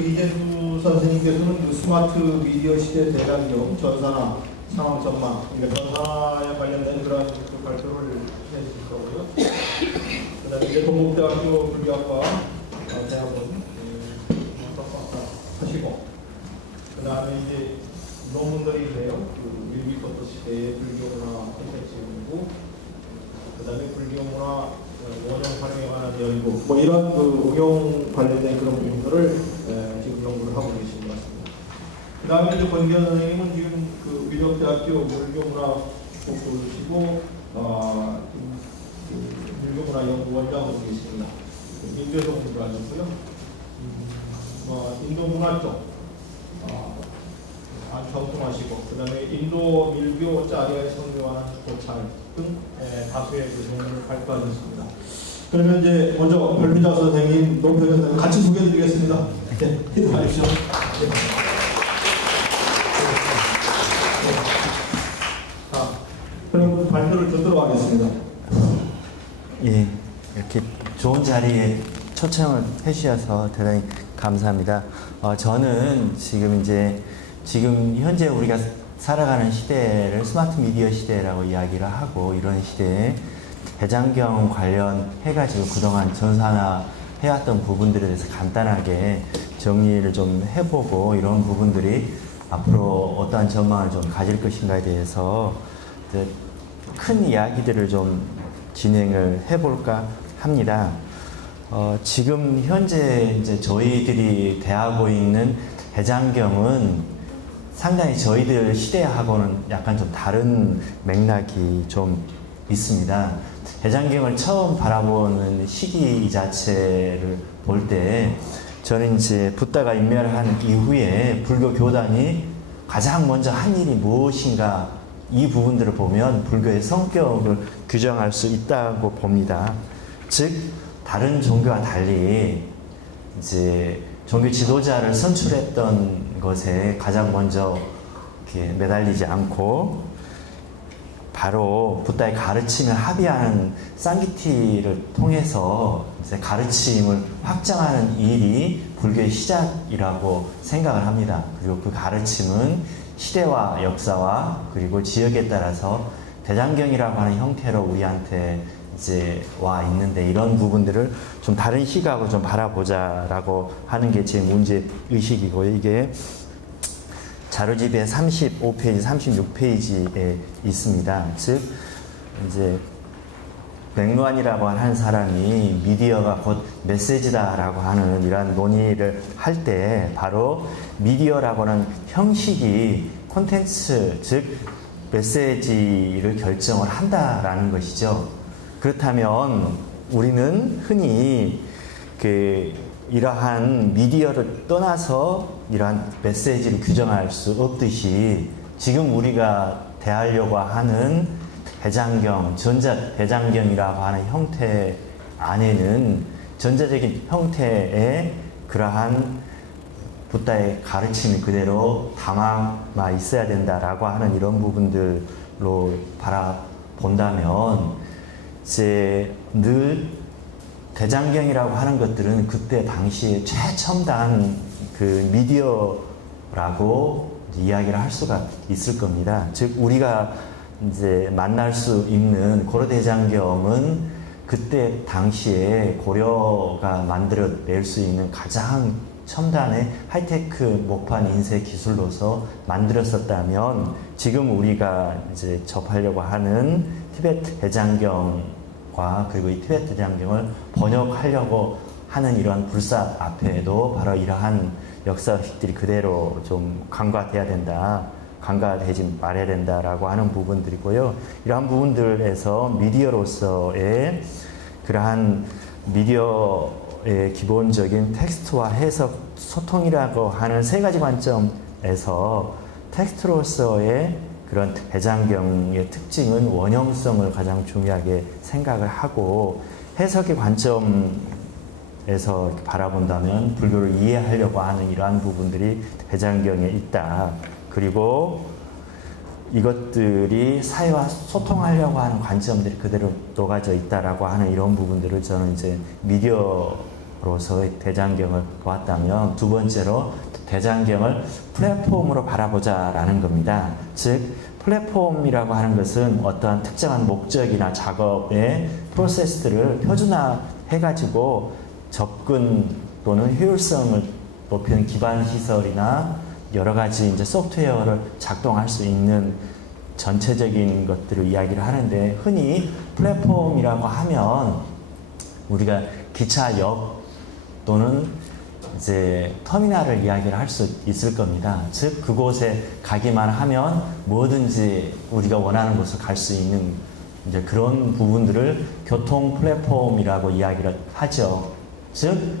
이재수 선생님께서는 그 스마트 미디어 시대 대장경 전산화 상황 전망, 그러니까 전산화에 관련된 그런 그 발표를 해주실 거고요. 그다음에 이제 동국대학교 불교학과 대학원 하시고, 그다음에 이제 논문들이 있네요. 그 윌비포터 시대의 불교문화 콘텐츠연구, 그다음에 불교문화 원형 활용에 관한 연구, 뭐 이런 그 응용 관련된 그런 부분들을 지금 연구를 하고 계신 것 같습니다. 그 다음에 이제 권기현 선생님은 지금 그 위력대학교 불교문화 교수시고, 불교문화 연구원장으로 계십니다. 인도에서 공부를 하셨고요. 인도 문화 쪽 아주 경통하시고, 그 다음에 인도 밀교 짜리아의 성교하는 고찰 등 다수의 그 논문을 발표하셨습니다. 그러면 이제 먼저 별미자 선생님, 노평 선생님 같이 소개해드리겠습니다. 네, 인사하십시오. 자, 그럼 발표를 듣도록 하겠습니다. 예, 이렇게 좋은 자리에 초청을 해주셔서 대단히 감사합니다. 저는 지금 현재 우리가 살아가는 시대를 스마트 미디어 시대라고 이야기를 하고, 이런 시대에 대장경 관련해가지고 그동안 전산화 해왔던 부분들에 대해서 간단하게 정리를 좀 해보고, 이런 부분들이 앞으로 어떠한 전망을 좀 가질 것인가에 대해서 큰 이야기들을 좀 진행을 해볼까 합니다. 지금 현재 이제 저희들이 대하고 있는 대장경은 상당히 저희들 시대하고는 약간 좀 다른 맥락이 좀 있습니다. 대장경을 처음 바라보는 시기 자체를 볼 때, 저는 이제 붓다가 인멸한 이후에 불교 교단이 가장 먼저 한 일이 무엇인가, 이 부분들을 보면 불교의 성격을 규정할 수 있다고 봅니다. 즉, 다른 종교와 달리 이제 종교 지도자를 선출했던 것에 가장 먼저 이렇게 매달리지 않고, 바로 붓다의 가르침을 합의하는 쌍기티를 통해서 이제 가르침을 확장하는 일이 불교의 시작이라고 생각을 합니다. 그리고 그 가르침은 시대와 역사와 그리고 지역에 따라서 대장경이라고 하는 형태로 우리한테 이제 와 있는데, 이런 부분들을 좀 다른 시각으로 좀 바라보자라고 하는 게 제 문제 의식이고요. 이게 자료집의 35페이지, 36페이지에 있습니다. 즉, 이제 맥루안이라고 하는 사람이 미디어가 곧 메시지다라고 하는 이러한 논의를 할 때, 바로 미디어라고 하는 형식이 콘텐츠, 즉 메시지를 결정을 한다라는 것이죠. 그렇다면 우리는 흔히 이러한 미디어를 떠나서 이러한 메시지를 규정할 수 없듯이, 지금 우리가 대하려고 하는 대장경, 전자대장경이라고 하는 형태 안에는 전자적인 형태의 그러한 붓다의 가르침이 그대로 담아 있어야 된다라고 하는 이런 부분들로 바라본다면, 이제 늘 대장경이라고 하는 것들은 그때 당시에 최첨단 그 미디어라고 이야기를 할 수가 있을 겁니다. 즉, 우리가 이제 만날 수 있는 고려대장경은 그때 당시에 고려가 만들어낼 수 있는 가장 첨단의 하이테크 목판 인쇄 기술로서 만들었었다면, 지금 우리가 이제 접하려고 하는 티베트 대장경과 그리고 이 티베트 대장경을 번역하려고 하는 이러한 불사 앞에도 바로 이러한 역사의식들이 그대로 좀 간과돼야 된다, 간과되지 말아야 된다라고 하는 부분들이고요. 이러한 부분들에서 미디어로서의 그러한 미디어의 기본적인 텍스트와 해석, 소통이라고 하는 세 가지 관점에서 텍스트로서의 그런 대장경의 특징은 원형성을 가장 중요하게 생각을 하고, 해석의 관점에서 바라본다면 불교를 이해하려고 하는 이러한 부분들이 대장경에 있다. 그리고 이것들이 사회와 소통하려고 하는 관점들이 그대로 녹아져 있다라고 하는 이런 부분들을 저는 이제 미디어의 대장경으로서의 대장경을 보았다면, 두 번째로 대장경을 플랫폼으로 바라보자라는 겁니다. 즉 플랫폼이라고 하는 것은 어떠한 특정한 목적이나 작업의 프로세스들을 표준화해가지고 접근 또는 효율성을 높이는 기반 시설이나 여러 가지 이제 소프트웨어를 작동할 수 있는 전체적인 것들을 이야기를 하는데, 흔히 플랫폼이라고 하면 우리가 기차역 또는 이제 터미널을 이야기를 할 수 있을 겁니다. 즉 그곳에 가기만 하면 뭐든지 우리가 원하는 곳을 갈 수 있는 이제 그런 부분들을 교통 플랫폼이라고 이야기를 하죠. 즉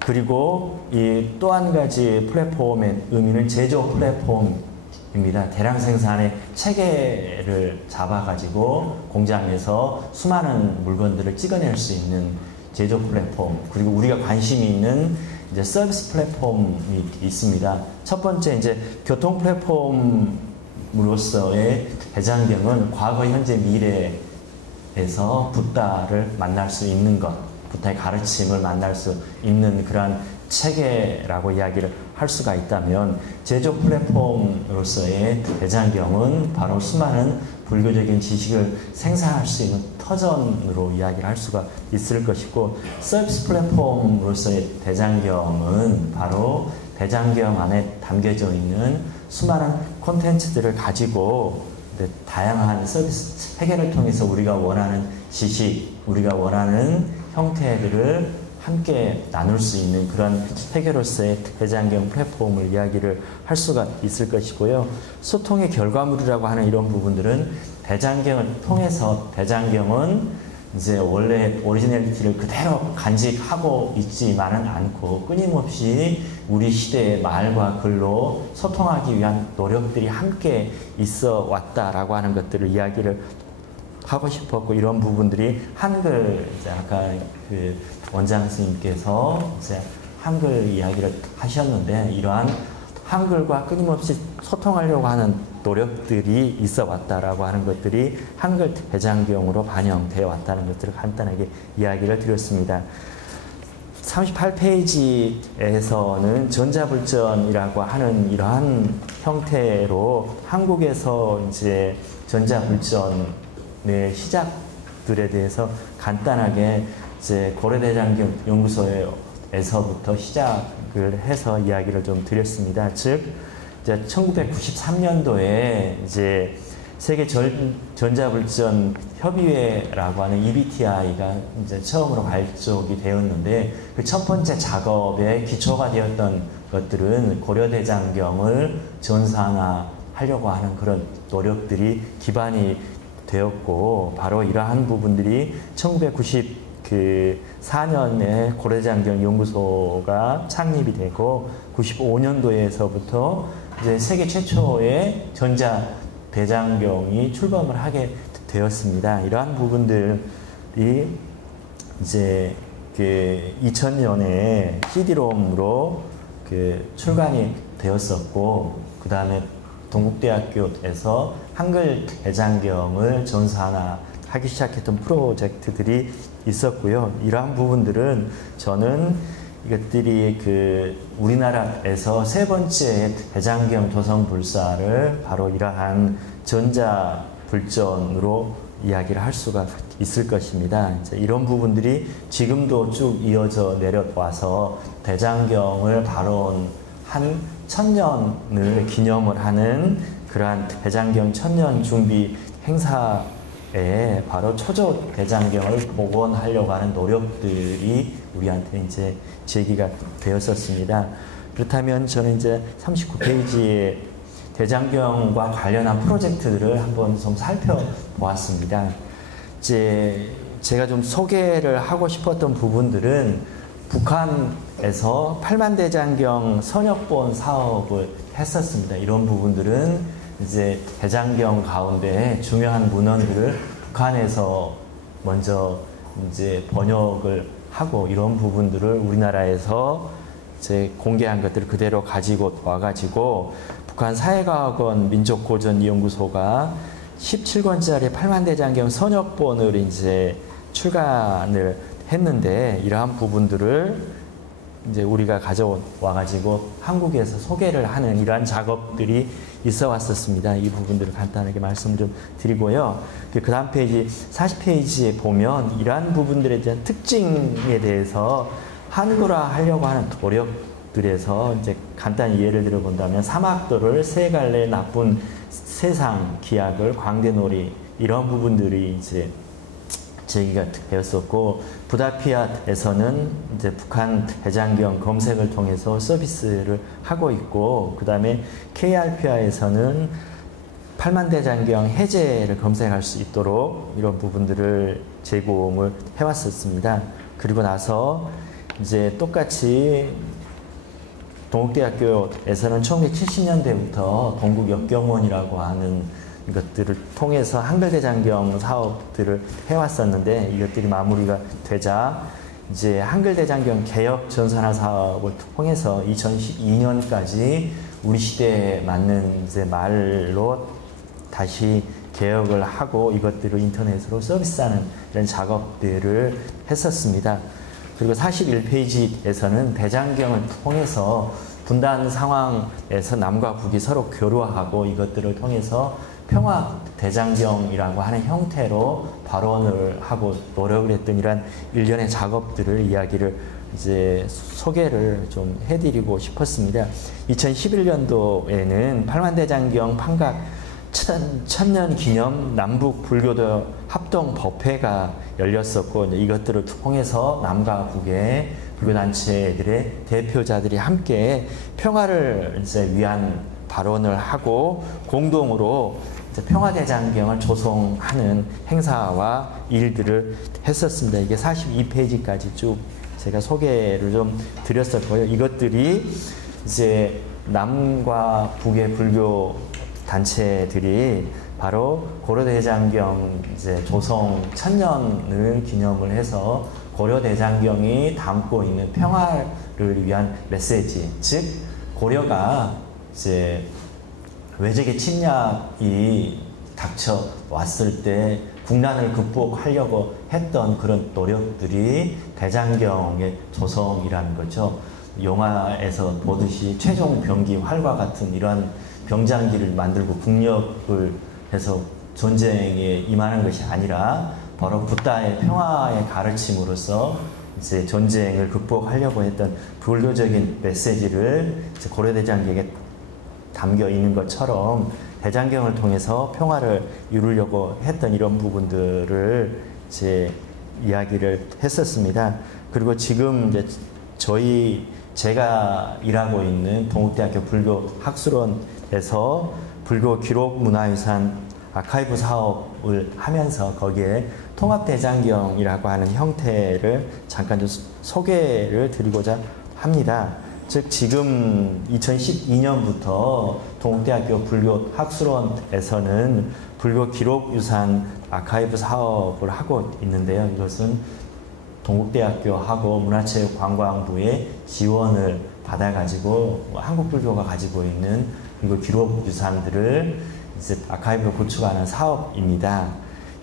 그리고 이 또 한 가지 플랫폼의 의미는 제조 플랫폼입니다. 대량 생산의 체계를 잡아가지고 공장에서 수많은 물건들을 찍어낼 수 있는 제조 플랫폼, 그리고 우리가 관심이 있는 이제 서비스 플랫폼이 있습니다. 첫 번째 이제 교통 플랫폼으로서의 대장경은 과거, 현재, 미래에서 붓다를 만날 수 있는 것, 붓다의 가르침을 만날 수 있는 그러한 체계라고 이야기를 할 수가 있다면, 제조 플랫폼으로서의 대장경은 바로 수많은 불교적인 지식을 생산할 수 있는 터전으로 이야기를 할 수가 있을 것이고, 서비스 플랫폼으로서의 대장경은 바로 대장경 안에 담겨져 있는 수많은 콘텐츠들을 가지고 다양한 서비스 체계를 통해서 우리가 원하는 지식, 우리가 원하는 형태들을 함께 나눌 수 있는 그런 체계로서의 대장경 플랫폼을 이야기를 할 수가 있을 것이고요. 소통의 결과물이라고 하는 이런 부분들은 대장경을 통해서, 대장경은 이제 원래 오리지널리티를 그대로 간직하고 있지만은 않고 끊임없이 우리 시대의 말과 글로 소통하기 위한 노력들이 함께 있어 왔다라고 하는 것들을 이야기를 하고 싶었고, 이런 부분들이 한글, 이제 아까 그 원장 스님께서 이제 한글 이야기를 하셨는데, 이러한 한글과 끊임없이 소통하려고 하는 노력들이 있어 왔다라고 하는 것들이 한글 대장경으로 반영되어 왔다는 것들을 간단하게 이야기를 드렸습니다. 38페이지에서는 전자불전이라고 하는 이러한 형태로 한국에서 이제 전자불전의 시작들에 대해서 간단하게 이제 고려대장경 연구소에서부터 시작을 해서 이야기를 좀 드렸습니다. 즉, 이제 1993년도에 이제 세계 전자불전 협의회라고 하는 EBTI가 이제 처음으로 발족이 되었는데, 그 첫 번째 작업의 기초가 되었던 것들은 고려대장경을 전산화하려고 하는 그런 노력들이 기반이 되었고, 바로 이러한 부분들이 1994년에 고려대장경 연구소가 창립이 되고, 95년도에서부터 이제 세계 최초의 전자 대장경이 출범을 하게 되었습니다. 이러한 부분들이 이제 그 2000년에 CD롬으로 그 출간이 되었었고, 그 다음에 동국대학교에서 한글 대장경을 전산화하기 시작했던 프로젝트들이 있었고요. 이러한 부분들은 저는 이것들이 그 우리나라에서 세 번째 대장경 도성불사를 바로 이러한 전자불전으로 이야기를 할 수가 있을 것입니다. 이제 이런 부분들이 지금도 쭉 이어져 내려와서 대장경을 바로 한 1000년을 기념을 하는 그러한 대장경 1000년 준비 행사에 바로 초조 대장경을 복원하려고 하는 노력들이 우리한테 이제 제기가 되었었습니다. 그렇다면 저는 이제 39페이지에 대장경과 관련한 프로젝트들을 한번 좀 살펴보았습니다. 이제 제가 좀 소개를 하고 싶었던 부분들은 북한에서 8만 대장경 선역본 사업을 했었습니다. 이런 부분들은 이제 대장경 가운데 중요한 문헌들을 북한에서 먼저 이제 번역을 하고, 이런 부분들을 우리나라에서 이제 공개한 것들을 그대로 가지고 와가지고 북한 사회과학원 민족고전연구소가 17권짜리 8만 대장경 선역본을 이제 출간을 했는데 이러한 부분들을 이제 우리가 가져와 가지고 한국에서 소개를 하는 이러한 작업들이 있어 왔었습니다. 이 부분들을 간단하게 말씀을 좀 드리고요. 그 다음 페이지 40페이지에 보면 이러한 부분들에 대한 특징에 대해서 한글화 하려고 하는 노력들에서 이제 간단히 예를 들어 본다면 사막도를 세 갈래 나쁜 세상 기약을 광대놀이 이런 부분들이 이제 제기가 되었었고, 부다피아에서는 이제 북한 대장경 검색을 통해서 서비스를 하고 있고, 그 다음에 KRPA에서는 8만 대장경 해제를 검색할 수 있도록 이런 부분들을 제공을 해왔었습니다. 그리고 나서 이제 똑같이 동국대학교에서는 1970년대부터 동국역경원이라고 하는 이것들을 통해서 한글대장경 사업들을 해왔었는데, 이것들이 마무리가 되자 이제 한글대장경 개혁 전산화 사업을 통해서 2012년까지 우리 시대에 맞는 이제 말로 다시 개혁을 하고 이것들을 인터넷으로 서비스하는 이런 작업들을 했었습니다. 그리고 41페이지에서는 대장경을 통해서 분단 상황에서 남과 북이 서로 교류하고 이것들을 통해서 평화 대장경이라고 하는 형태로 발언을 하고 노력을 했던 이러한 일련의 작업들을 이야기를 이제 소개를 좀 해드리고 싶었습니다. 2011년도에는 8만 대장경 판각 천년 기념 남북 불교도 합동 법회가 열렸었고, 이것들을 통해서 남과 북의 불교단체들의 대표자들이 함께 평화를 이제 위한 발언을 하고 공동으로 평화대장경을 조성하는 행사와 일들을 했었습니다. 이게 42페이지까지 쭉 제가 소개를 좀 드렸었고요. 이것들이 이제 남과 북의 불교 단체들이 바로 고려대장경 이제 조성 1000년을 기념을 해서 고려대장경이 담고 있는 평화를 위한 메시지, 즉 고려가 이제 외적의 침략이 닥쳐왔을 때 국난을 극복하려고 했던 그런 노력들이 대장경의 조성이라는 거죠. 영화에서 보듯이 최종 병기 활과 같은 이러한 병장기를 만들고 국력을 해서 전쟁에 임하는 것이 아니라 바로 붓다의 평화의 가르침으로서 이제 전쟁을 극복하려고 했던 불교적인 메시지를 이제 고려대장경에 담겨 있는 것처럼 대장경을 통해서 평화를 이루려고 했던 이런 부분들을 이제 이야기를 했었습니다. 그리고 지금 이제 제가 일하고 있는 동국대학교 불교학술원에서 불교 기록 문화유산 아카이브 사업을 하면서 거기에 통합대장경이라고 하는 형태를 잠깐 좀 소개를 드리고자 합니다. 즉 지금 2012년부터 동국대학교 불교학술원에서는 불교 기록유산 아카이브 사업을 하고 있는데요. 이것은 동국대학교하고 문화체육관광부의 지원을 받아가지고 한국불교가 가지고 있는 불교 기록유산들을 이제 아카이브로 구축하는 사업입니다.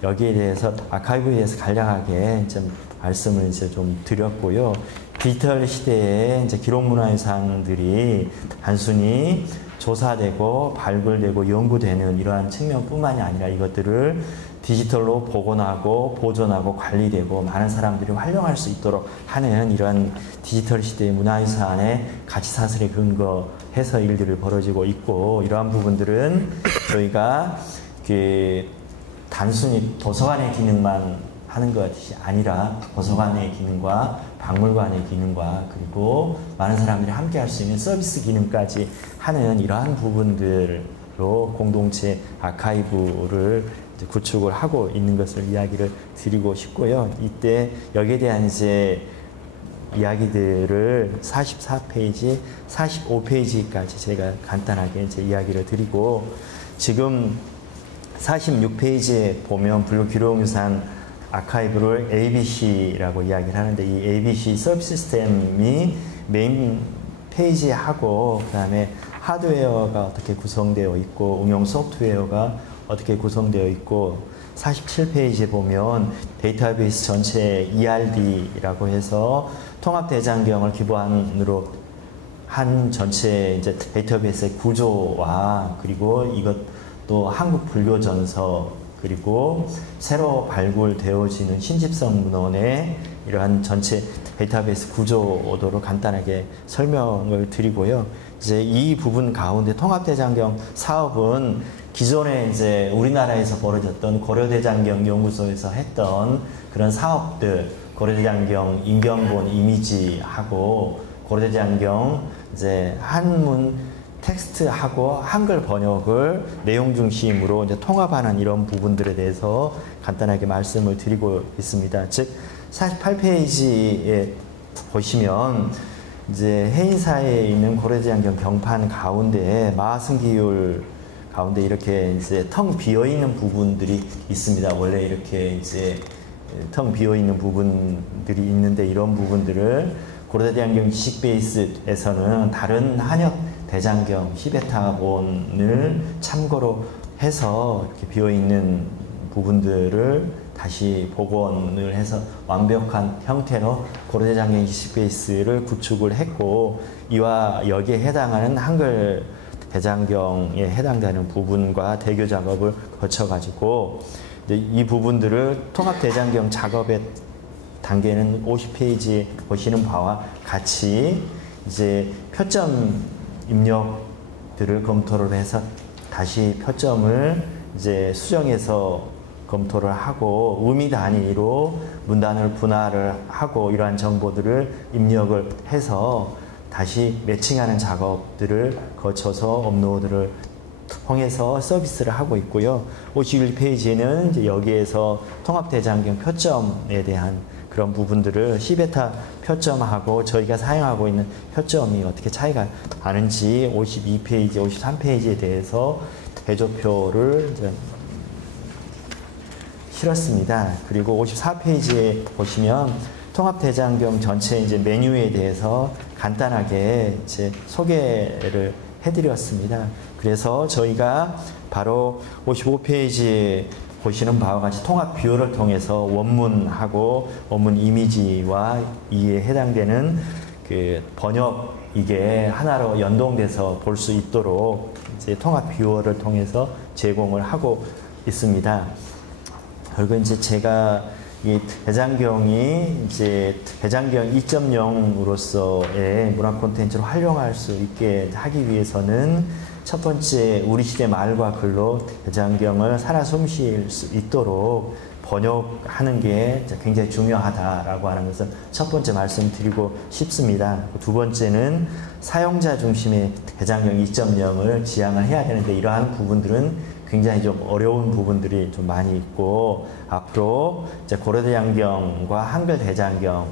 여기에 대해서 아카이브에 대해서 간략하게 좀 말씀을 이제 좀 드렸고요. 디지털 시대에 이제 기록문화유산들이 단순히 조사되고 발굴되고 연구되는 이러한 측면뿐만이 아니라 이것들을 디지털로 복원하고 보존하고 관리되고 많은 사람들이 활용할 수 있도록 하는 이런 디지털 시대의 문화유산의 가치사슬에 근거해서 일들이 벌어지고 있고, 이러한 부분들은 저희가 단순히 도서관의 기능만 하는 것이 아니라 도서관의 기능과 박물관의 기능과 그리고 많은 사람들이 함께 할 수 있는 서비스 기능까지 하는 이러한 부분들로 공동체 아카이브를 이제 구축을 하고 있는 것을 이야기를 드리고 싶고요. 이때 여기에 대한 이제 이야기들을 44페이지, 45페이지까지 제가 간단하게 이제 이야기를 드리고, 지금 46페이지에 보면 불교 기록유산 아카이브를 ABC라고 이야기를 하는데, 이 ABC 서비스 시스템이 메인 페이지하고 그 다음에 하드웨어가 어떻게 구성되어 있고 응용 소프트웨어가 어떻게 구성되어 있고 47페이지에 보면 데이터베이스 전체 ERD라고 해서 통합대장경을 기반으로 한 전체 이제 데이터베이스의 구조와 그리고 이것도 한국불교전서 그리고 새로 발굴되어지는 신집성 문헌의 이러한 전체 데이터베이스 구조도를 간단하게 설명을 드리고요. 이제 이 부분 가운데 통합대장경 사업은 기존에 이제 우리나라에서 벌어졌던 고려대장경 연구소에서 했던 그런 사업들, 고려대장경 인경본 이미지하고 고려대장경 이제 한문 텍스트하고 한글 번역을 내용 중심으로 이제 통합하는 이런 부분들에 대해서 간단하게 말씀을 드리고 있습니다. 즉 48페이지에 보시면 이제 해인사에 있는 고려대장경 경판 가운데 마승기율 가운데 이렇게 이제 텅 비어 있는 부분들이 있습니다. 원래 이렇게 이제 텅 비어 있는 부분들이 있는데 이런 부분들을 고려대장경 지식베이스에서는 다른 한역 대장경 시베타본을 참고로 해서 이렇게 비어 있는 부분들을 다시 복원을 해서 완벽한 형태로 고려대장경 지식베이스를 구축을 했고 이와 여기에 해당하는 한글 대장경에 해당되는 부분과 대교 작업을 거쳐가지고 이 부분들을 통합대장경 작업의 단계는 50페이지에 보시는 바와 같이 이제 표점 입력들을 검토를 해서 다시 표점을 이제 수정해서 검토를 하고 의미 단위로 문단을 분할을 하고 이러한 정보들을 입력을 해서 다시 매칭하는 작업들을 거쳐서 업로드를 통해서 서비스를 하고 있고요. 51페이지에는 이제 여기에서 통합대장경 표점에 대한 그런 부분들을 시베타 표점하고 저희가 사용하고 있는 표점이 어떻게 차이가 나는지 52페이지, 53페이지에 대해서 대조표를 이제 실었습니다. 그리고 54페이지에 보시면 통합대장경 전체 이제 메뉴에 대해서 간단하게 이제 소개를 해드렸습니다. 그래서 저희가 바로 55페이지에 보시는 바와 같이 통합 뷰어를 통해서 원문하고 원문 이미지와 이에 해당되는 그 번역 이게 하나로 연동돼서 볼 수 있도록 이제 통합 뷰어를 통해서 제공을 하고 있습니다. 그리고 이제 제가 이 대장경이 이제 대장경 2.0으로서의 문화 콘텐츠로 활용할 수 있게 하기 위해서는 첫 번째 우리 시대 말과 글로 대장경을 살아 숨쉴 수 있도록 번역하는 게 굉장히 중요하다라고 하는 것을 첫 번째 말씀드리고 싶습니다. 두 번째는 사용자 중심의 대장경 2.0을 지향을 해야 되는데 이러한 부분들은 굉장히 좀 어려운 부분들이 좀 많이 있고 앞으로 이제 고려대장경과 한글 대장경,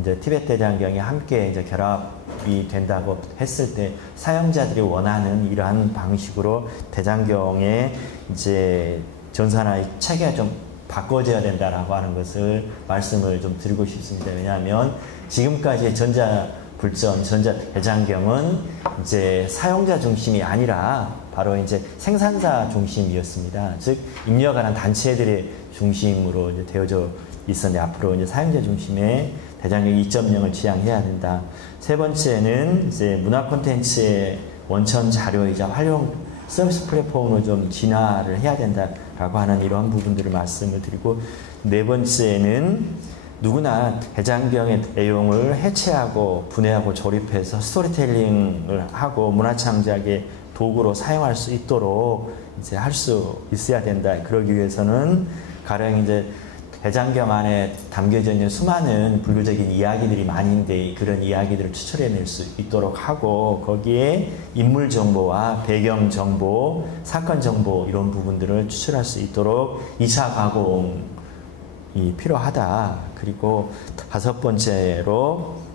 이제 티베트 대장경이 함께 이제 결합이 된다고 했을 때 사용자들이 원하는 이러한 방식으로 대장경의 이제 전산화 체계가 좀 바꿔져야 된다라고 하는 것을 말씀을 좀 드리고 싶습니다. 왜냐하면 지금까지의 전자불전, 전자대장경은 이제 사용자 중심이 아니라 바로 이제 생산자 중심이었습니다. 즉 입력하는 단체들의 중심으로 이제 되어져 있었는데 앞으로 이제 사용자 중심의 대장경 2.0을 지향해야 된다. 세 번째는 이제 문화 콘텐츠의 원천 자료이자 활용 서비스 플랫폼으로 좀 진화를 해야 된다라고 하는 이러한 부분들을 말씀을 드리고 네 번째는 누구나 대장경의 내용을 해체하고 분해하고 조립해서 스토리텔링을 하고 문화창작의 도구로 사용할 수 있도록 이제 할 수 있어야 된다. 그러기 위해서는 가령 이제 대장경 안에 담겨져 있는 수많은 불교적인 이야기들이 많이 있는데 그런 이야기들을 추출해낼 수 있도록 하고 거기에 인물 정보와 배경 정보, 사건 정보 이런 부분들을 추출할 수 있도록 2차 가공이 필요하다. 그리고 다섯 번째로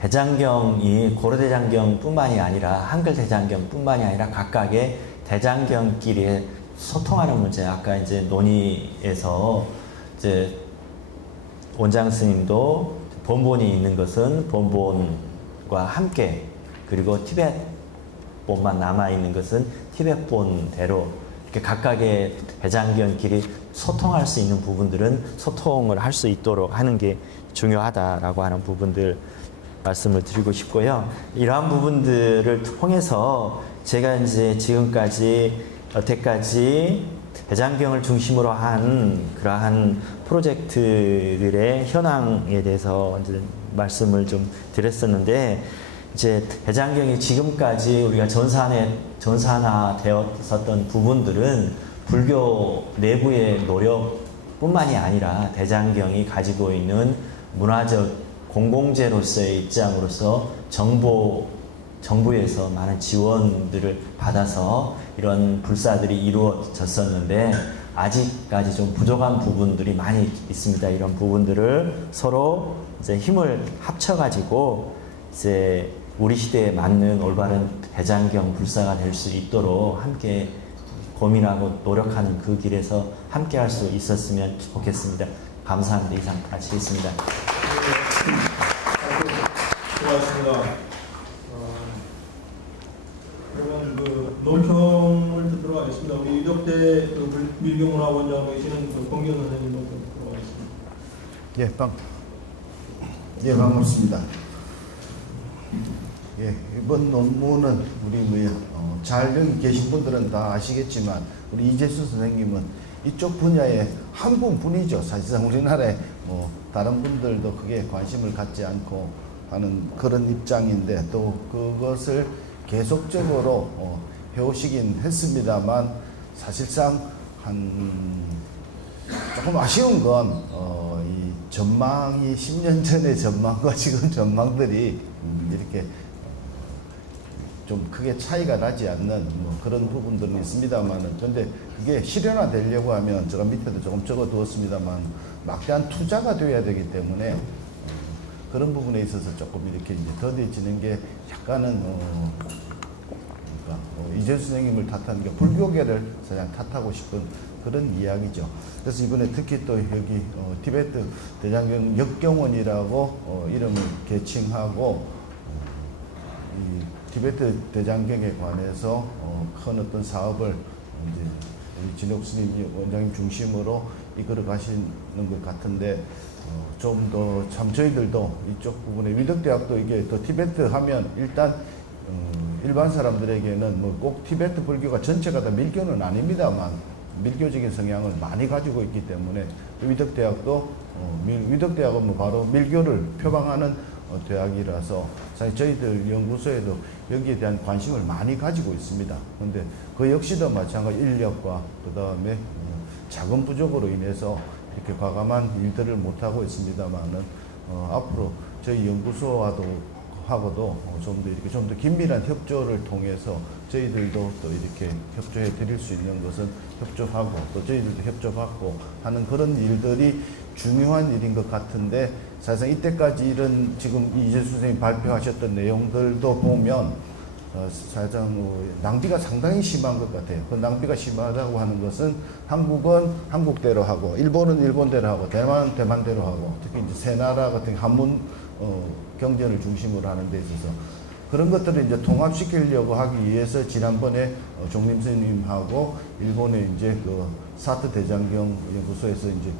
대장경이 고려대장경 뿐만이 아니라 한글 대장경 뿐만이 아니라 각각의 대장경끼리 소통하는 문제 아까 이제 논의에서 이제 원장 스님도 본본이 있는 것은 본본과 함께 그리고 티벳본만 남아 있는 것은 티벳본대로 이렇게 각각의 대장경끼리 소통할 수 있는 부분들은 소통을 할 수 있도록 하는 게 중요하다라고 하는 부분들 말씀을 드리고 싶고요. 이러한 부분들을 통해서 제가 이제 지금까지 여태까지 대장경을 중심으로 한 그러한 프로젝트들의 현황에 대해서 이제 말씀을 좀 드렸었는데, 이제 대장경이 지금까지 우리가 전산화되었었던 부분들은 불교 내부의 노력뿐만이 아니라 대장경이 가지고 있는 문화적 공공재로서의 입장으로서 정부에서 많은 지원들을 받아서 이런 불사들이 이루어졌었는데, 아직까지 좀 부족한 부분들이 많이 있습니다. 이런 부분들을 서로 이제 힘을 합쳐가지고 이제 우리 시대에 맞는 올바른 대장경 불사가 될 수 있도록 함께 고민하고 노력하는 그 길에서 함께 할 수 있었으면 좋겠습니다. 감사합니다. 이상 마치겠습니다. 고맙습니다. 그러면 그 논평을 듣도록 하겠습니다. 우리 유덕대 그 밀교문화원장으로 계시는 그 권경 선생님 논평 듣도록 하겠습니다. 반갑습니다. 이번 논문은 우리 잘 여기 계신 분들은 다 아시겠지만 우리 이재수 선생님은 이쪽 분야의 한 분뿐이죠. 사실상 우리나라에 다른 분들도 크게 관심을 갖지 않고 하는 그런 입장인데, 또 그것을 계속적으로 해오시긴 했습니다만, 사실상 조금 아쉬운 건 이 전망이 10년 전의 전망과 지금 전망들이 이렇게 좀 크게 차이가 나지 않는 그런 부분들은 있습니다만은, 근데 그게 실현화되려고 하면 제가 밑에도 조금 적어두었습니다만 막대한 투자가 되어야 되기 때문에 그런 부분에 있어서 조금 이렇게 이제 더뎌지는 게 약간은 이재수 선생님을 탓하는 게 불교계를 그냥 탓하고 싶은 그런 이야기죠. 그래서 이번에 특히 또 여기 티베트 대장경 역경원이라고 이름을 개칭하고 이 티베트 대장경에 관해서 큰 어떤 사업을 이제 우리 진옥 스님 원장님 중심으로 이끌어 가시는 것 같은데, 좀 더 참 저희들도 이쪽 부분에 위덕대학도 이게 또 티베트 하면 일단 일반 사람들에게는 뭐 꼭 티베트 불교가 전체가 다 밀교는 아닙니다만 밀교적인 성향을 많이 가지고 있기 때문에 위덕대학도 위덕대학은 뭐 바로 밀교를 표방하는 대학이라서 사실 저희들 연구소에도 여기에 대한 관심을 많이 가지고 있습니다. 그런데 그 역시도 마찬가지 인력과 그 다음에 자금 부족으로 인해서 이렇게 과감한 일들을 못하고 있습니다만은 앞으로 저희 연구소와도 하고도 좀 더 긴밀한 협조를 통해서 저희들도 또 이렇게 협조해 드릴 수 있는 것은 협조하고, 또 저희들도 협조받고 하는 그런 일들이 중요한 일인 것 같은데, 사실상 이때까지 이런 지금 이재수 선생님이 발표하셨던 내용들도 보면 사실상 낭비가 상당히 심한 것 같아요. 그 낭비가 심하다고 하는 것은 한국은 한국대로 하고, 일본은 일본대로 하고, 대만은 대만대로 하고, 특히 이제 세 나라 같은 한문 경전을 중심으로 하는 데 있어서 그런 것들을 이제 통합시키려고 하기 위해서 지난번에 종림 스님하고 일본의 이제 그 사트 대장경 연구소에서 이제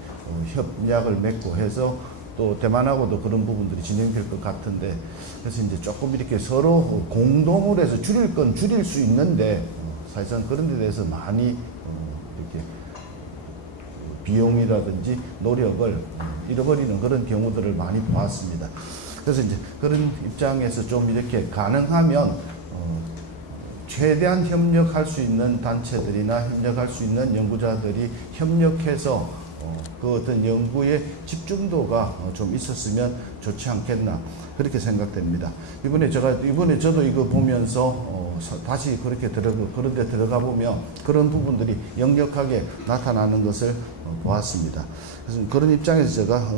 협약을 맺고 해서 또 대만하고도 그런 부분들이 진행될 것 같은데, 그래서 이제 조금 이렇게 서로 공동으로 해서 줄일 건 줄일 수 있는데 사실상 그런 데 대해서 많이 이렇게 비용이라든지 노력을 잃어버리는 그런 경우들을 많이 보았습니다. 그래서 이제 그런 입장에서 좀 이렇게 가능하면 최대한 협력할 수 있는 단체들이나 협력할 수 있는 연구자들이 협력해서 그 어떤 연구의 집중도가 좀 있었으면 좋지 않겠나, 그렇게 생각됩니다. 이번에 저도 이거 보면서 다시 그런 데 들어가 보면 그런 부분들이 역력하게 나타나는 것을 보았습니다. 그래서 그런 입장에서 제가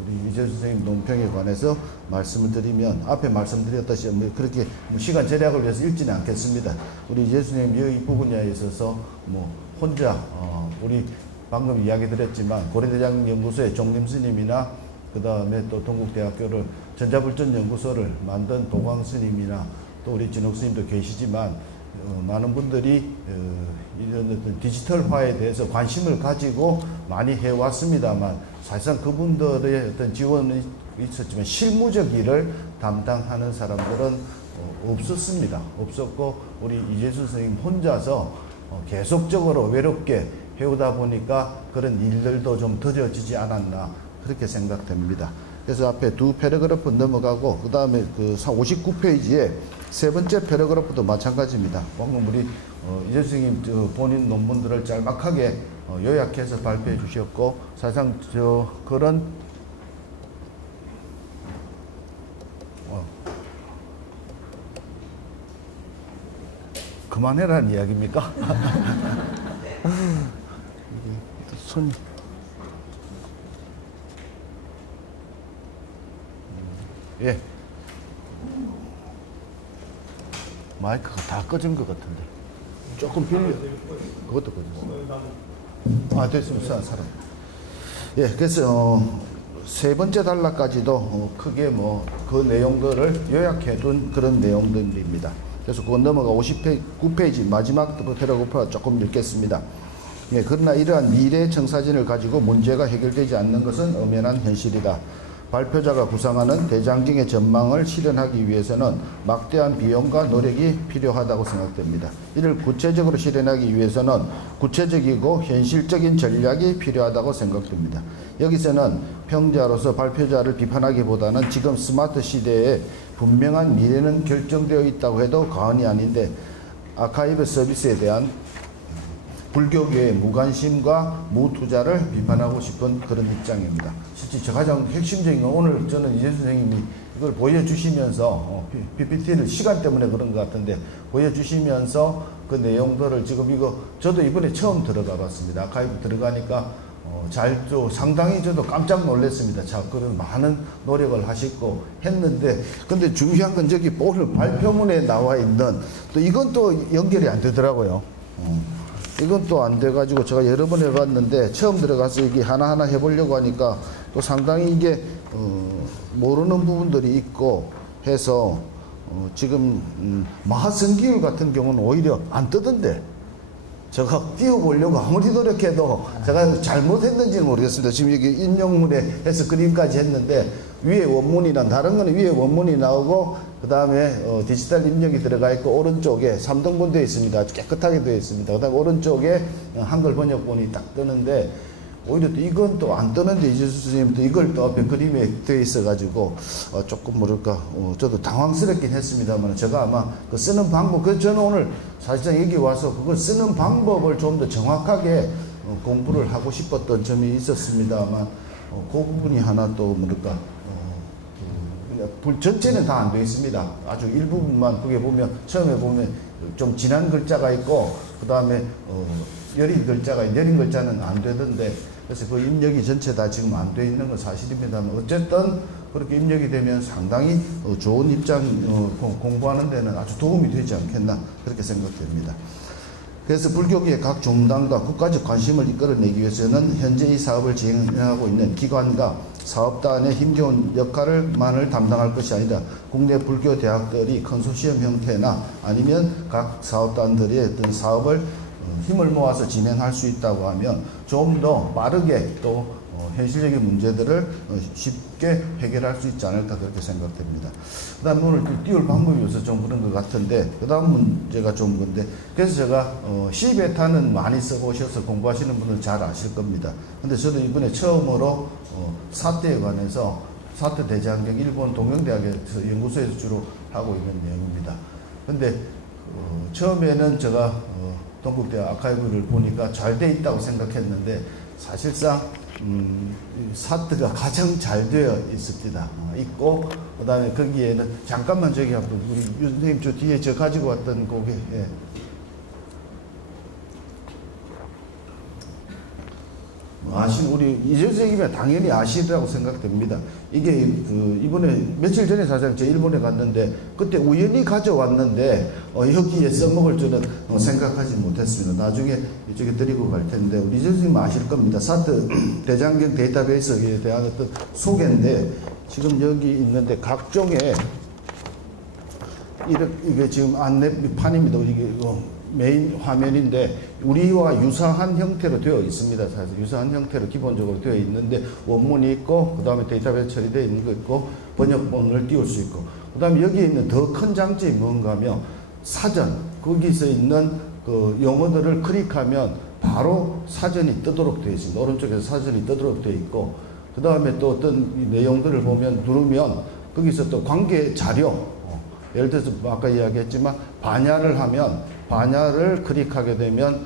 우리 이재수 선생님 논평에 관해서 말씀을 드리면, 앞에 말씀드렸다시피 그렇게 시간 절약을 위해서 읽지는 않겠습니다. 우리 이재수 선생님 이 부분에 있어서 혼자 우리 방금 이야기 드렸지만 고려대장 연구소의 종림 스님이나 그 다음에 또 동국대학교를 전자불전 연구소를 만든 도광 스님이나 또 우리 진옥 스님도 계시지만 많은 분들이 이런 어떤 디지털화에 대해서 관심을 가지고 많이 해왔습니다만 사실상 그분들의 어떤 지원이 있었지만 실무적 일을 담당하는 사람들은 없었습니다. 없었고 우리 이재수 선생님 혼자서 계속적으로 외롭게 해오다 보니까 그런 일들도 좀 더뎌지지 않았나 그렇게 생각됩니다. 그래서 앞에 두 패러그래프 넘어가고 그 다음에 그 59페이지에 세 번째 패러그래프도 마찬가지입니다. 방금 우리 이재수 선생님 본인 논문들을 짤막하게 요약해서 발표해 주셨고 사실상 그런 그만해라는 이야기입니까? 손이 예 마이크가 다 꺼진 것 같은데 조금 빌려 그것도 꺼졌어. 됐습니다. 사람. 예, 그래서 세 번째 단락까지도 크게 그 내용들을 요약해둔 그런 내용들입니다. 그래서 그건 넘어가 59페이지 마지막 패러그래프가 조금 읽겠습니다. 예, 그러나 이러한 미래 청사진을 가지고 문제가 해결되지 않는 것은 엄연한 현실이다. 발표자가 구상하는 대장경의 전망을 실현하기 위해서는 막대한 비용과 노력이 필요하다고 생각됩니다. 이를 구체적으로 실현하기 위해서는 구체적이고 현실적인 전략이 필요하다고 생각됩니다. 여기서는 평자로서 발표자를 비판하기보다는 지금 스마트 시대에 분명한 미래는 결정되어 있다고 해도 과언이 아닌데 아카이브 서비스에 대한 불교계의 무관심과 무투자를 비판하고 싶은 그런 입장입니다. 실제 저 가장 핵심적인 건 오늘 저는 이재수 선생님이 이걸 보여주시면서 PPT를 시간 때문에 그런 것 같은데 보여주시면서 그 내용들을 지금 저도 이번에 처음 들어가 봤습니다. 아카이브 들어가니까 상당히 저도 깜짝 놀랐습니다. 자, 그런 많은 노력을 하시고 했는데 근데 중요한 건 저기 오늘 발표문에 나와 있는 또 이건 또 연결이 안 되더라고요. 이건 또 안 돼가지고 제가 여러 번 해봤는데 처음 들어가서 이게 하나하나 해보려고 하니까 또 상당히 이게 모르는 부분들이 있고 해서 지금 마하성기율 같은 경우는 오히려 안 뜨던데 제가 띄워보려고 아무리 노력해도 제가 잘못했는지는 모르겠습니다. 지금 여기 인용문에 해서 그림까지 했는데 위에 원문이나 다른 거는 위에 원문이 나오고 그 다음에 디지털 입력이 들어가 있고 오른쪽에 3등분 되어 있습니다. 아주 깨끗하게 되어 있습니다. 그 다음에 오른쪽에 한글 번역본이 딱 뜨는데 오히려 또 이건 또 안 뜨는데 이재수 선생님도 이걸 또 앞에 그림에 되어 있어 가지고 조금 뭐랄까 저도 당황스럽긴 했습니다만 제가 아마 그 쓰는 방법 저는 오늘 사실상 여기 와서 그걸 쓰는 방법을 좀 더 정확하게 공부를 하고 싶었던 점이 있었습니다만 그 부분이 하나 또 뭐랄까 전체는 다 안 되어 있습니다. 아주 일부분만 그게 보면 처음에 보면 좀 진한 글자가 있고 그 다음에 여린 글자는 안 되던데 그래서 그 입력이 전체 다 지금 안 되어 있는 건 사실입니다만 어쨌든 그렇게 입력이 되면 상당히 좋은 입장 공부하는 데는 아주 도움이 되지 않겠나 그렇게 생각됩니다. 그래서 불교계의 각 종당과 국가적 관심을 이끌어내기 위해서는 현재 이 사업을 진행하고 있는 기관과 사업단의 힘겨운 역할만을 담당할 것이 아니라 국내 불교 대학들이 컨소시엄 형태나 아니면 각 사업단들의 어떤 사업을 힘을 모아서 진행할 수 있다고 하면 좀 더 빠르게 또 현실적인 문제들을 쉽게 해결할 수 있지 않을까 그렇게 생각됩니다. 그 다음 오늘 띄울 방법이 없어서 좀 그런 것 같은데 그 다음 문제가 좀 건데 그래서 제가 C베타는 많이 써보셔서 공부하시는 분은 잘 아실 겁니다. 근데 저도 이번에 처음으로 사태에 관해서 사태 대장경 일본 동명대학에서 연구소에서 주로 하고 있는 내용입니다. 근데 처음에는 제가 동국대학 아카이브를 보니까 잘 돼 있다고 생각했는데 사실상 사트가 가장 잘 되어 있습니다. 있고 그 다음에 거기에는 잠깐만 저기 한번 우리 유 선생님 저 뒤에 저 가지고 왔던 거기 예. 우리 이재수 선생님이 당연히 아시리라고 생각됩니다. 이게 이번에 며칠 전에 사실 저 일본에 갔는데 그때 우연히 가져왔는데 여기에 써먹을 줄은 생각하지 못했습니다. 나중에 이쪽에 드리고 갈 텐데 우리 이재수 선생님 아실 겁니다. 사트 대장경 데이터베이스에 대한 어떤 소개인데 지금 여기 있는데 각종의 이게 지금 안내판입니다. 이게 메인 화면인데 우리와 유사한 형태로 되어 있습니다. 사실 유사한 형태로 기본적으로 되어 있는데 원문이 있고 그 다음에 데이터베이스 처리되어 있는 거 있고 번역본을 띄울 수 있고 그 다음에 여기에 있는 더 큰 장점이 뭔가 하면 사전 거기서 있는 그 용어들을 클릭하면 바로 사전이 뜨도록 되어 있습니다. 오른쪽에서 사전이 뜨도록 되어 있고 그 다음에 또 어떤 내용들을 보면 누르면 거기서 또 관계 자료 예를 들어서 아까 이야기했지만 반야를 하면 반야를 클릭하게 되면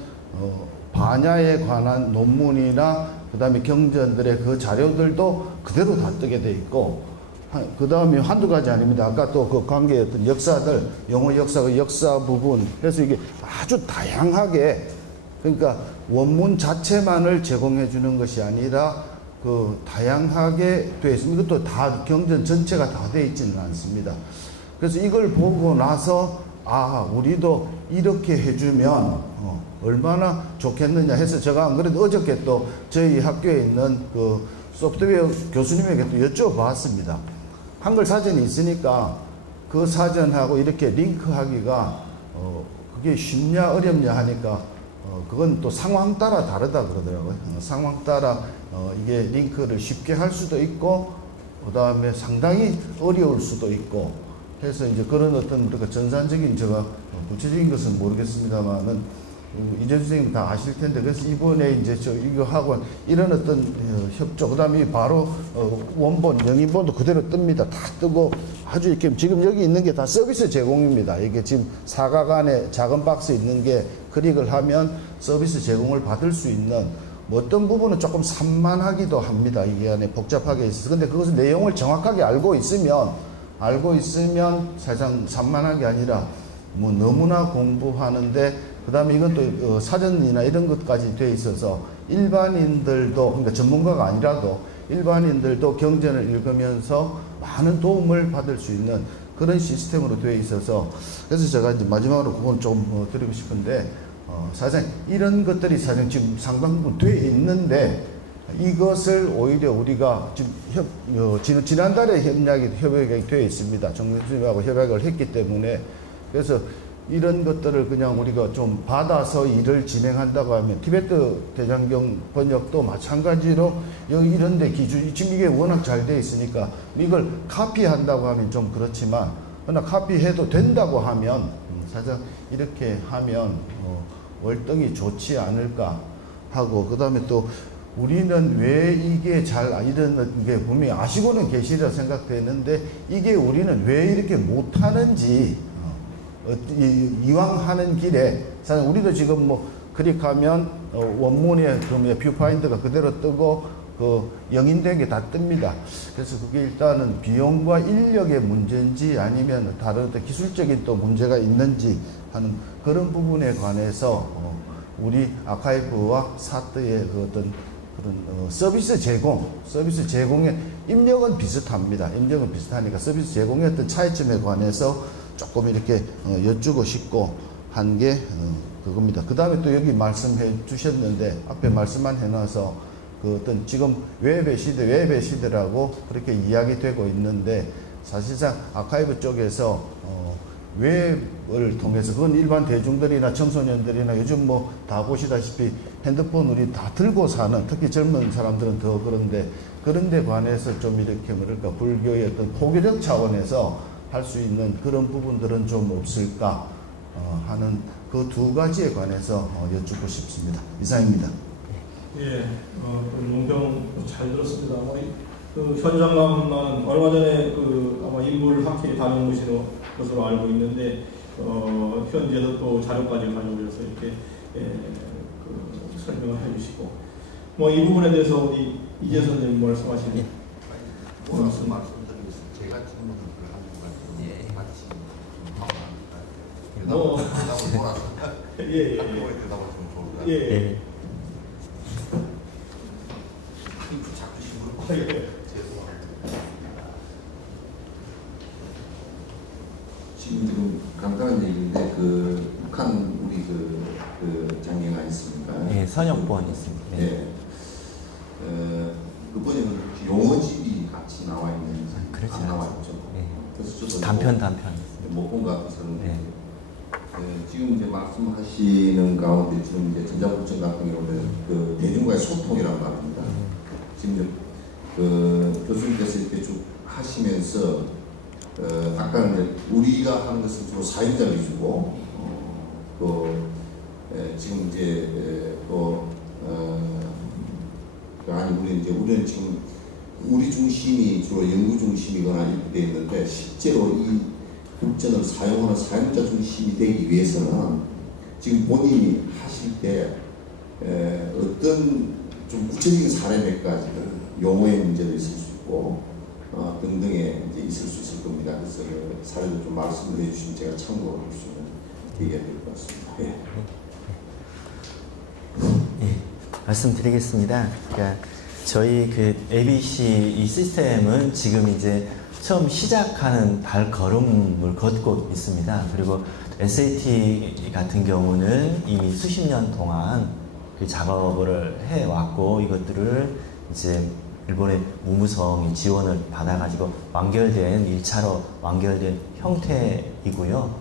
반야에 관한 논문이나 그 다음에 경전들의 그 자료들도 그대로 다 뜨게 돼 있고 그 다음에 한두 가지 아닙니다. 아까 또 그 관계의 어떤 역사들 영어 역사 역사 부분 그래서 이게 아주 다양하게 그러니까 원문 자체만을 제공해 주는 것이 아니라 그 다양하게 되어 있습니다. 이것도 다 경전 전체가 다 되어 있지는 않습니다. 그래서 이걸 보고 나서 우리도 이렇게 해주면 얼마나 좋겠느냐 해서 제가 안 그래도 어저께 또 저희 학교에 있는 그 소프트웨어 교수님에게 또 여쭤봤습니다. 한글 사전이 있으니까 그 사전하고 이렇게 링크하기가 그게 쉽냐 어렵냐 하니까 그건 또 상황 따라 다르다 그러더라고요. 상황 따라 이게 링크를 쉽게 할 수도 있고 그 다음에 상당히 어려울 수도 있고 해서 이제 그런 어떤 우리가 전산적인 제가 구체적인 것은 모르겠습니다만은 이재수 선생님 다 아실 텐데 그래서 이번에 이제 이거 하고 이런 어떤 협조 그다음에 바로 원본 영인본도 그대로 뜹니다. 다 뜨고 아주 이렇게 지금 여기 있는 게 다 서비스 제공입니다. 이게 지금 사각 안에 작은 박스 있는 게 클릭을 하면 서비스 제공을 받을 수 있는 뭐 어떤 부분은 조금 산만하기도 합니다. 이게 안에 복잡하게 있어서 근데 그것을 내용을 정확하게 알고 있으면 사실상 산만한 게 아니라 뭐 너무나 공부하는데 그 다음에 이건 또 사전이나 이런 것까지 돼 있어서 일반인들도 그러니까 전문가가 아니라도 일반인들도 경전을 읽으면서 많은 도움을 받을 수 있는 그런 시스템으로 되어 있어서 그래서 제가 이제 마지막으로 그건 좀 드리고 싶은데 사실상 이런 것들이 사실 지금 상당 부분 되어 있는데 이것을 오히려 우리가 지금 지난달에 협약이 되어 있습니다. 정교수님하고 협약을 했기 때문에 그래서 이런 것들을 그냥 우리가 좀 받아서 일을 진행한다고 하면 티베트 대장경 번역도 마찬가지로 여기 이런 데 기준 지금 이게 워낙 잘 되어 있으니까 이걸 카피한다고 하면 좀 그렇지만 그러나 카피해도 된다고 하면 사실 이렇게 하면 월등히 좋지 않을까 하고 그 다음에 또 우리는 왜 이게 이런 게 분명히 아시고는 계시리라 생각되는데 이게 우리는 왜 이렇게 못하는지 이왕 하는 길에 사실 우리도 지금 뭐 클릭하면 원문에 그러면 뷰파인더가 그대로 뜨고 그 영인된 게 다 뜹니다. 그래서 그게 일단은 비용과 인력의 문제인지 아니면 다른 어떤 기술적인 또 문제가 있는지 하는 그런 부분에 관해서 우리 아카이브와 사트의 그 어떤 그런 서비스 제공의 입력은 비슷합니다. 입력은 비슷하니까 서비스 제공의 어떤 차이점에 관해서 조금 이렇게 여쭈고 싶고 한 게 그겁니다. 그 다음에 또 여기 말씀해 주셨는데 앞에 말씀만 해놔서 그 어떤 지금 웹의 시대라고 그렇게 이야기되고 있는데 사실상 아카이브 쪽에서 웹을 통해서 그건 일반 대중들이나 청소년들이나 요즘 뭐 다 보시다시피 핸드폰 우리 다 들고 사는 특히 젊은 사람들은 더 그런 데 관해서 좀 이렇게 뭐랄까 불교의 어떤 포교적 차원에서 할 수 있는 그런 부분들은 좀 없을까 하는 그 두 가지에 관해서 여쭙고 싶습니다. 이상입니다. 예, 논평 잘 들었습니다. 그 현장감은 얼마 전에 아마 인물 학회에 다녀오신 것으로 알고 있는데 현지에서 또 자료까지 가져오셔서 이렇게 설명을 해주시고 뭐 이 부분에 대해서 우리 이재 선생님 말씀하시는 말씀드리겠습니다. 제가 질문을 하는 말씀 마치 대답을 돌아서 예. 학교에 대답을 좀 좋을 것 같아요. 예. 자꾸 신문 죄송합니다. 지금 간단한 얘기인데 북한 우리 그 장애가 있습니까? 예, 선역본 있습니다. 네. 그번에는 용어집이 같이 나와 있는 그렇지 안 나왔죠. 예. 그래서 저도 단편. 못 본 것 같아서는. 네. 지금 이제 말씀하시는 가운데 지금 이제 전자부천 같은 경우는 그 대중과의 소통이란 말입니다. 지금 이제 그 교수님께서 이렇게 쭉 하시면서 아까 이제 우리가 하는 것은 주로 사용자 위주고 지금 이제 아니 우리는 지금 우리 중심이 주로 연구 중심이거나 이렇게 되어 있는데 실제로 이 국전을 사용하는 사용자 중심이 되기 위해서는 지금 본인이 하실 때 어떤 좀 구체적인 사례 몇 가지를 용어의 문제도 있을 수 있고 등등에 이제 있을 수 있을 겁니다. 그래서 그 사례도 좀 말씀을 해주시면 제가 참고할 수 있는 얘기가 될 것 같습니다. 예. 예, 말씀드리겠습니다. 그러니까 저희 그 ABC 이 시스템은 지금 이제 처음 시작하는 발걸음을 걷고 있습니다. 그리고 SAT 같은 경우는 이미 수십 년 동안 그 작업을 해왔고 이것들을 이제 일본의 무무성이 지원을 받아가지고 완결된 1차로 완결된 형태이고요.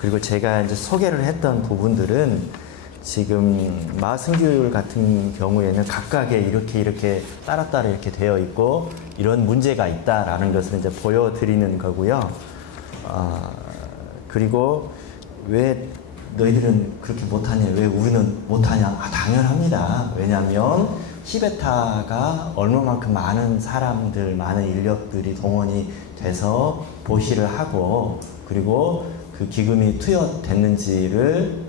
그리고 제가 이제 소개를 했던 부분들은 지금 마승규율 같은 경우에는 각각의 이렇게 따로따로 이렇게 되어 있고 이런 문제가 있다라는 것을 이제 보여드리는 거고요. 그리고 왜 너희들은 그렇게 못하냐? 왜 우리는 못하냐? 당연합니다. 왜냐하면 시베타가 얼마만큼 많은 사람들, 많은 인력들이 동원이 돼서 보시를 하고 그리고 그 기금이 투여됐는지를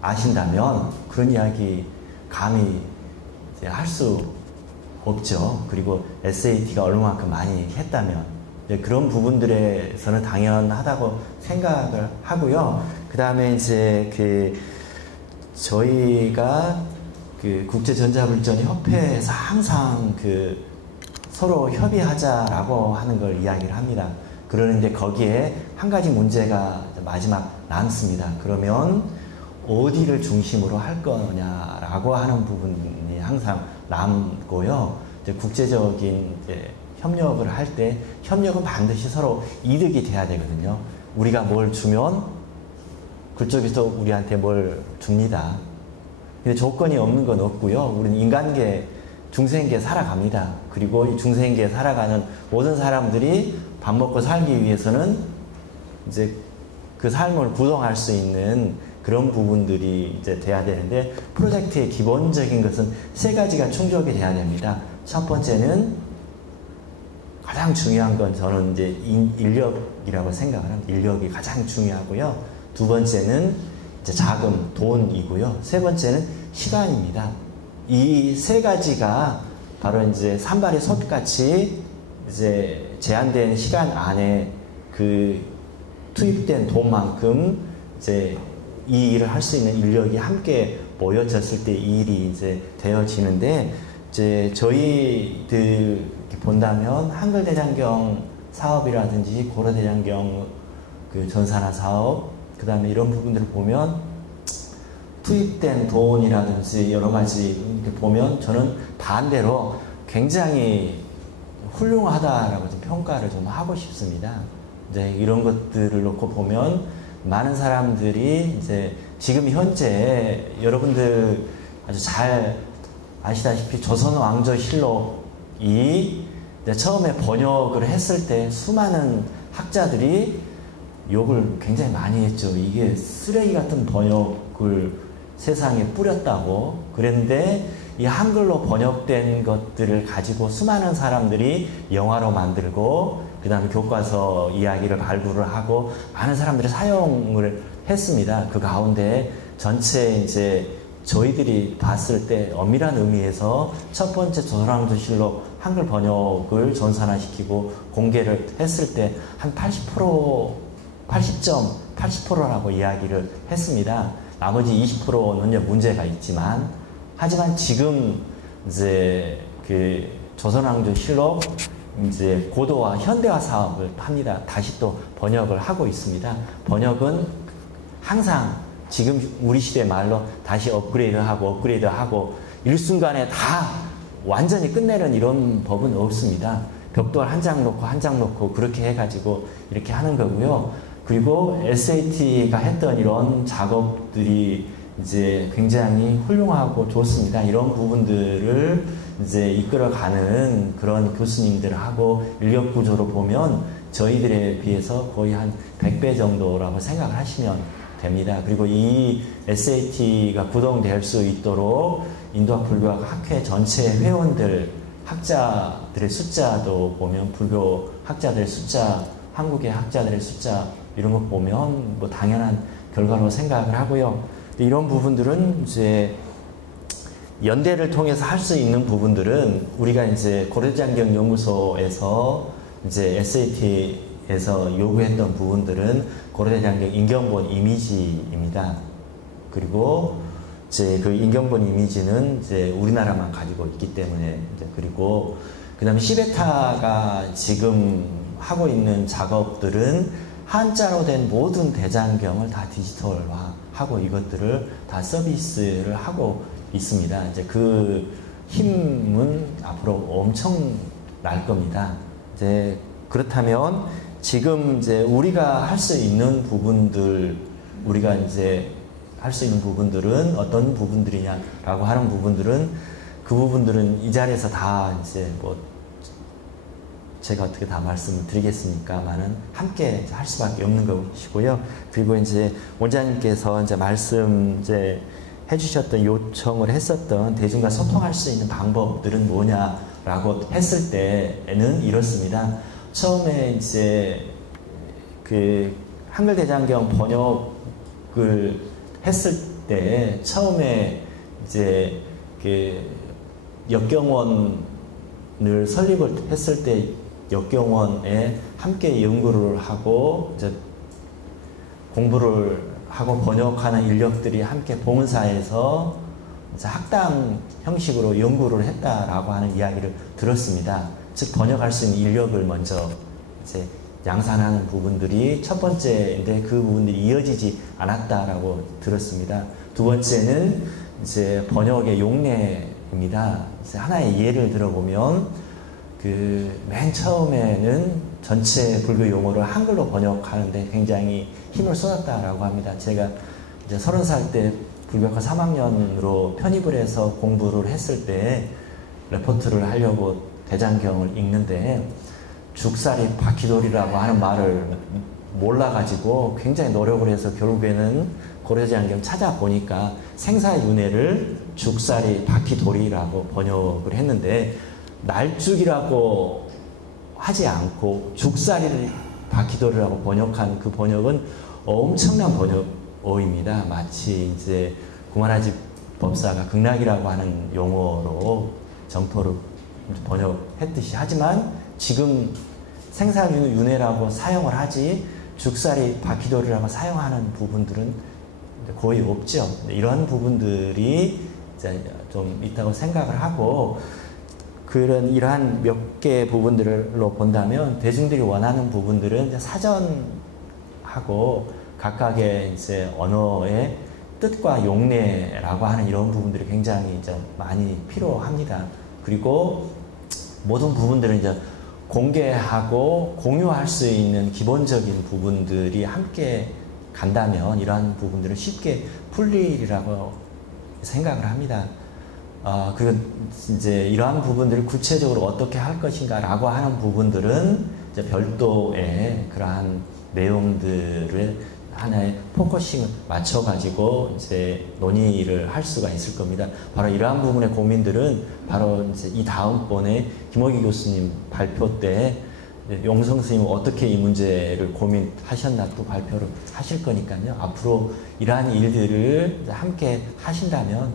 아신다면 그런 이야기 감히 할 수 없죠. 그리고 SAT가 얼마만큼 많이 했다면 그런 부분들에서는 당연하다고 생각을 하고요. 그 다음에 이제 저희가 국제전자불전협회에서 항상 서로 협의하자라고 하는 걸 이야기를 합니다. 그러는데 거기에 한 가지 문제가 마지막 남습니다. 그러면 어디를 중심으로 할 거냐라고 하는 부분이 항상 남고요. 이제 국제적인 협력을 할 때 협력은 반드시 서로 이득이 돼야 되거든요. 우리가 뭘 주면 그쪽에서 우리한테 뭘 줍니다. 근데 조건이 없는 건 없고요. 우리는 인간계, 중생계 살아갑니다. 그리고 이 중생계 살아가는 모든 사람들이 밥 먹고 살기 위해서는 이제 그 삶을 구동할 수 있는 그런 부분들이 이제 돼야 되는데 프로젝트의 기본적인 것은 세 가지가 충족이 돼야 됩니다. 첫 번째는 가장 중요한 건 저는 이제 인력이라고 생각을 합니다. 인력이 가장 중요하고요. 두 번째는 이제 자금, 돈이고요. 세 번째는 시간입니다. 이 세 가지가 바로 이제 산발의 솥같이 이제 제한된 시간 안에 그 투입된 돈만큼 이제 이 일을 할 수 있는 인력이 함께 모여졌을 때 이 일이 이제 되어지는데 이제 저희들 본다면 한글대장경 사업이라든지 고려대장경 전산화 사업 그 다음에 이런 부분들을 보면 투입된 돈이라든지 여러 가지 이렇게 보면 저는 반대로 굉장히 훌륭하다라고 좀 평가를 좀 하고 싶습니다. 이제 이런 것들을 놓고 보면 많은 사람들이 이제 지금 현재 여러분들 아주 잘 아시다시피 조선왕조실록이 처음에 번역을 했을 때 수많은 학자들이 욕을 굉장히 많이 했죠. 이게 쓰레기 같은 번역을 세상에 뿌렸다고. 그랬는데 이 한글로 번역된 것들을 가지고 수많은 사람들이 영화로 만들고 그 다음에 교과서 이야기를 발굴을 하고 많은 사람들이 사용을 했습니다. 그 가운데 전체 이제 저희들이 봤을 때 엄밀한 의미에서 첫 번째 조선왕조실록 한글 번역을 전산화시키고 공개를 했을 때 한 80.80%라고 이야기를 했습니다. 나머지 20%는 문제가 있지만 하지만 지금 이제 조선왕조실록 이제 고도화 현대화 사업을 합니다. 다시 또 번역을 하고 있습니다. 번역은 항상 지금 우리 시대 말로 다시 업그레이드하고 일순간에 다 완전히 끝내는 이런 법은 없습니다. 벽돌 한 장 놓고 그렇게 해가지고 이렇게 하는 거고요. 그리고 SAT가 했던 이런 작업들이 이제 굉장히 훌륭하고 좋습니다. 이런 부분들을 이제 이끌어가는 그런 교수님들하고 인력 구조로 보면 저희들에 비해서 거의 한 100배 정도라고 생각을 하시면 됩니다. 그리고 이 SAT가 구동될 수 있도록 인도학 불교학 학회 전체 회원들, 학자들의 숫자도 보면 불교 학자들의 숫자, 한국의 학자들의 숫자 이런 거 보면 뭐 당연한 결과로 생각을 하고요. 이런 부분들은 이제 연대를 통해서 할 수 있는 부분들은 우리가 이제 고려대장경 연구소에서 이제 SAT에서 요구했던 부분들은 고려대장경 인경본 이미지입니다. 그리고 이제 그 인경본 이미지는 이제 우리나라만 가지고 있기 때문에 이제 그리고 그다음에 시베타가 지금 하고 있는 작업들은 한자로 된 모든 대장경을 다 디지털화하고 이것들을 다 서비스를 하고 있습니다. 이제 그 힘은 앞으로 엄청 날 겁니다. 이제 그렇다면 지금 이제 우리가 할 수 있는 부분들, 우리가 이제 할 수 있는 부분들은 어떤 부분들이냐라고 하는 부분들은 그 부분들은 이 자리에서 다 이제 뭐 제가 어떻게 다 말씀을 드리겠습니까만은 함께 할 수밖에 없는 것이고요. 그리고 이제 원장님께서 이제 말씀 이제 해주셨던 요청을 했었던 대중과 소통할 수 있는 방법들은 뭐냐라고 했을 때에는 이렇습니다. 처음에 이제 그 한글 대장경 번역을 했을 때 처음에 이제 그 역경원을 설립을 했을 때 역경원에 함께 연구를 하고 이제 공부를 하고 번역하는 인력들이 함께 봉사해서 이제 학당 형식으로 연구를 했다라고 하는 이야기를 들었습니다. 즉 번역할 수 있는 인력을 먼저 이제 양산하는 부분들이 첫 번째인데 그 부분들이 이어지지 않았다라고 들었습니다. 두 번째는 이제 번역의 용례입니다. 이제 하나의 예를 들어보면 그 맨 처음에는 전체 불교 용어를 한글로 번역하는데 굉장히 힘을 쏟았다라고 합니다. 제가 이제 30살 때 불교학과 3학년으로 편입을 해서 공부를 했을 때 레포트를 하려고 대장경을 읽는데 죽살이 바퀴돌이라고 하는 말을 몰라가지고 굉장히 노력을 해서 결국에는 고려대장경 찾아보니까 생사윤회를 죽살이 바퀴돌이라고 번역을 했는데 날죽이라고 하지 않고 죽살이를 바퀴돌이라고 번역한 그 번역은 엄청난 번역어입니다. 마치 이제 구마라지 법사가 극락이라고 하는 용어로 정토를 번역했듯이 하지만 지금 생사윤회라고 사용을 하지 죽살이 바퀴돌이라고 사용하는 부분들은 거의 없죠. 이런 부분들이 이제 좀 있다고 생각을 하고 그런 이러한 몇 개 부분들로 본다면 대중들이 원하는 부분들은 이제 사전하고 각각의 이제 언어의 뜻과 용례라고 하는 이런 부분들이 굉장히 이제 많이 필요합니다. 그리고 모든 부분들은 이제 공개하고 공유할 수 있는 기본적인 부분들이 함께 간다면 이러한 부분들은 쉽게 풀리리라고 생각을 합니다. 그리고 이제 이러한 부분들을 구체적으로 어떻게 할 것인가라고 하는 부분들은 이제 별도의 그러한 내용들을 하나의 포커싱을 맞춰가지고 이제 논의를 할 수가 있을 겁니다. 바로 이러한 부분의 고민들은 바로 이제 이 다음번에 김옥희 교수님 발표 때 용성 스님은 어떻게 이 문제를 고민하셨나 또 발표를 하실 거니까요. 앞으로 이러한 일들을 함께 하신다면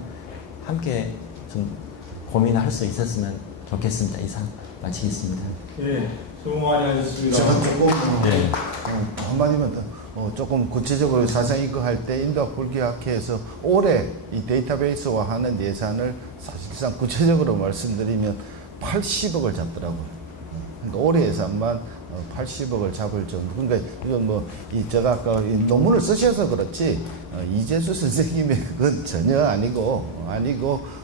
함께 좀 고민할 수 있었으면 좋겠습니다. 이상 마치겠습니다. 네, 수고 많이 하셨습니다. 제가 조금 한마디만 더 조금 구체적으로 사상 이거 할 때 인도학 불교학회에서 올해 이 데이터베이스화하는 예산을 사실상 구체적으로 말씀드리면 80억을 잡더라고요. 그러니까 올해 예산만 80억을 잡을 정도. 그러니까 이건 뭐 제가 아까 논문을 쓰셔서 그렇지 이재수 선생님의 그건 전혀 아니고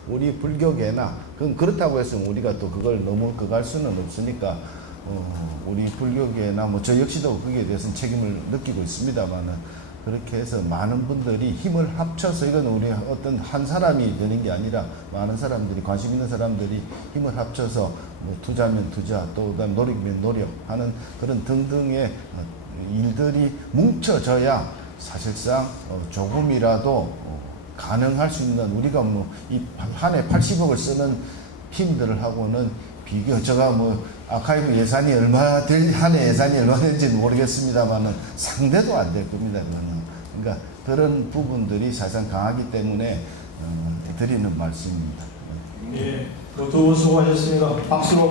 우리 불교계나 그건 그렇다고 해서 우리가 또 그걸 너무 그거 할 수는 없으니까 우리 불교계나 뭐 저 역시도 거기에 대해서는 책임을 느끼고 있습니다만은 그렇게 해서 많은 분들이 힘을 합쳐서 이건 우리 어떤 한 사람이 되는 게 아니라 많은 사람들이 관심 있는 사람들이 힘을 합쳐서 뭐 투자면 투자 또 그다음 노력이면 노력하는 그런 등등의 일들이 뭉쳐져야 사실상 조금이라도 가능할 수 있는 우리가 뭐 이 한 해 80억을 쓰는 팀들을 하고는 비교 제가 뭐 아카이브 예산이 얼마 될 한 해 예산이 얼마 될지는 모르겠습니다만은 상대도 안 될 겁니다. 그거는. 그러니까 그런 부분들이 사실상 강하기 때문에 드리는 말씀입니다. 예, 두 분 수고하셨습니다. 박수로.